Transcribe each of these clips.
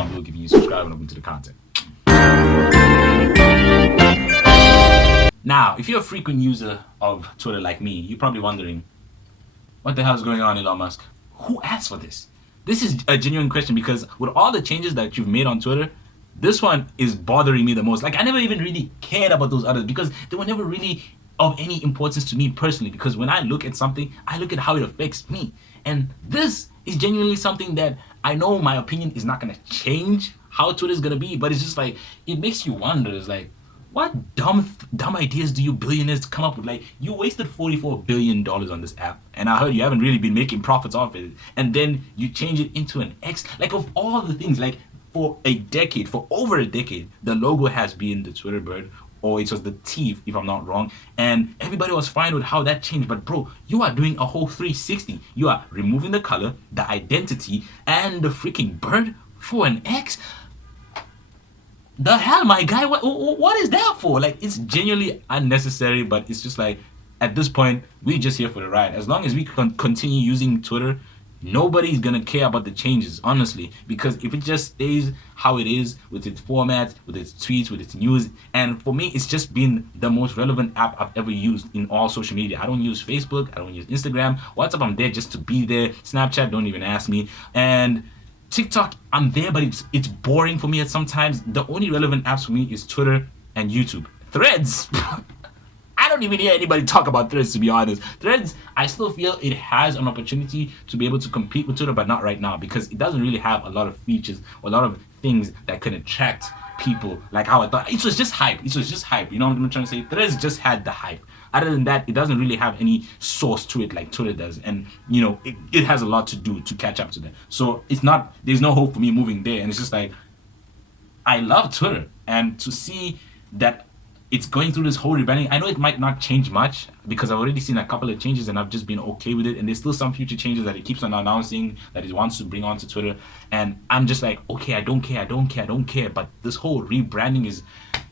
down below, giving you subscribe and open to the content. Now, if you're a frequent user of Twitter like me, you're probably wondering, what the hell is going on, Elon Musk? Who asked for this? This is a genuine question because with all the changes that you've made on Twitter, this one is bothering me the most. Like, I never even really cared about those others because they were never really of any importance to me personally, because when I look at something, I look at how it affects me. And this is genuinely something that I know my opinion is not going to change how Twitter is going to be, but it's just like, it makes you wonder. It's like, what dumb ideas do you billionaires come up with? Like, you wasted $44 billion on this app, and I heard you haven't really been making profits off it, and then you change it into an X. Like, of all the things, like, for over a decade, the logo has been the Twitter bird, or it was the teeth, if I'm not wrong, and everybody was fine with how that changed. But bro, you are doing a whole 360. You are removing the color, the identity, and the freaking bird for an X. The hell, my guy, what is that for? Like, it's genuinely unnecessary, but it's just like, at this point, we're just here for the ride. As long as we continue using Twitter, nobody's gonna care about the changes, honestly, because if it just stays how it is with its format, with its tweets, with its news, and for me, it's just been the most relevant app I've ever used in all social media. I don't use Facebook, I don't use Instagram, WhatsApp, I'm there just to be there, Snapchat, don't even ask me, and TikTok, I'm there, but it's boring for me at sometimes. The only relevant apps for me is Twitter and YouTube. Threads, I don't even hear anybody talk about Threads, to be honest. Threads, I still feel it has an opportunity to be able to compete with Twitter, but not right now, because it doesn't really have a lot of features, a lot of things that could attract people like how I thought. It was just hype. You know what I'm trying to say? Threads just had the hype. Other than that, it doesn't really have any source to it like Twitter does. And, you know, it has a lot to do to catch up to that. So there's no hope for me moving there. And it's just like, I love Twitter. And to see that it's going through this whole rebranding, I know it might not change much because I've already seen a couple of changes and I've just been okay with it. And there's still some future changes that it keeps on announcing that it wants to bring onto Twitter. And I'm just like, okay, I don't care. But this whole rebranding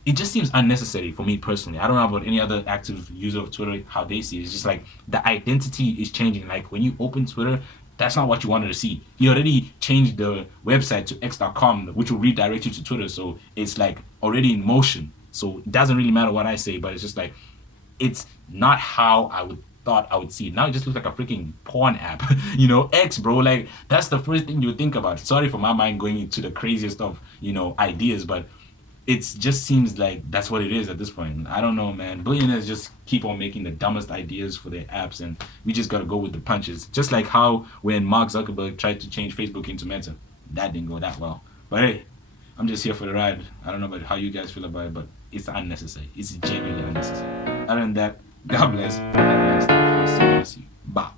it just seems unnecessary for me personally. I don't know about any other active user of Twitter, how they see it. It's just like the identity is changing. Like when you open Twitter, that's not what you wanted to see. You already changed the website to x.com, which will redirect you to Twitter. So it's like already in motion. So it doesn't really matter what I say, but it's just like, it's not how I thought I would see it. Now it just looks like a freaking porn app. You know, X, bro, like that's the first thing you would think about. Sorry for my mind going into the craziest of, you know, ideas, but it just seems like that's what it is at this point. I don't know, man. Billionaires just keep on making the dumbest ideas for their apps, and we just gotta go with the punches. Just like how when Mark Zuckerberg tried to change Facebook into Meta, that didn't go that well. But hey, I'm just here for the ride. I don't know about how you guys feel about it, but it's unnecessary. It's genuinely unnecessary. Other than that, God bless. Have a nice day. See you. Bye.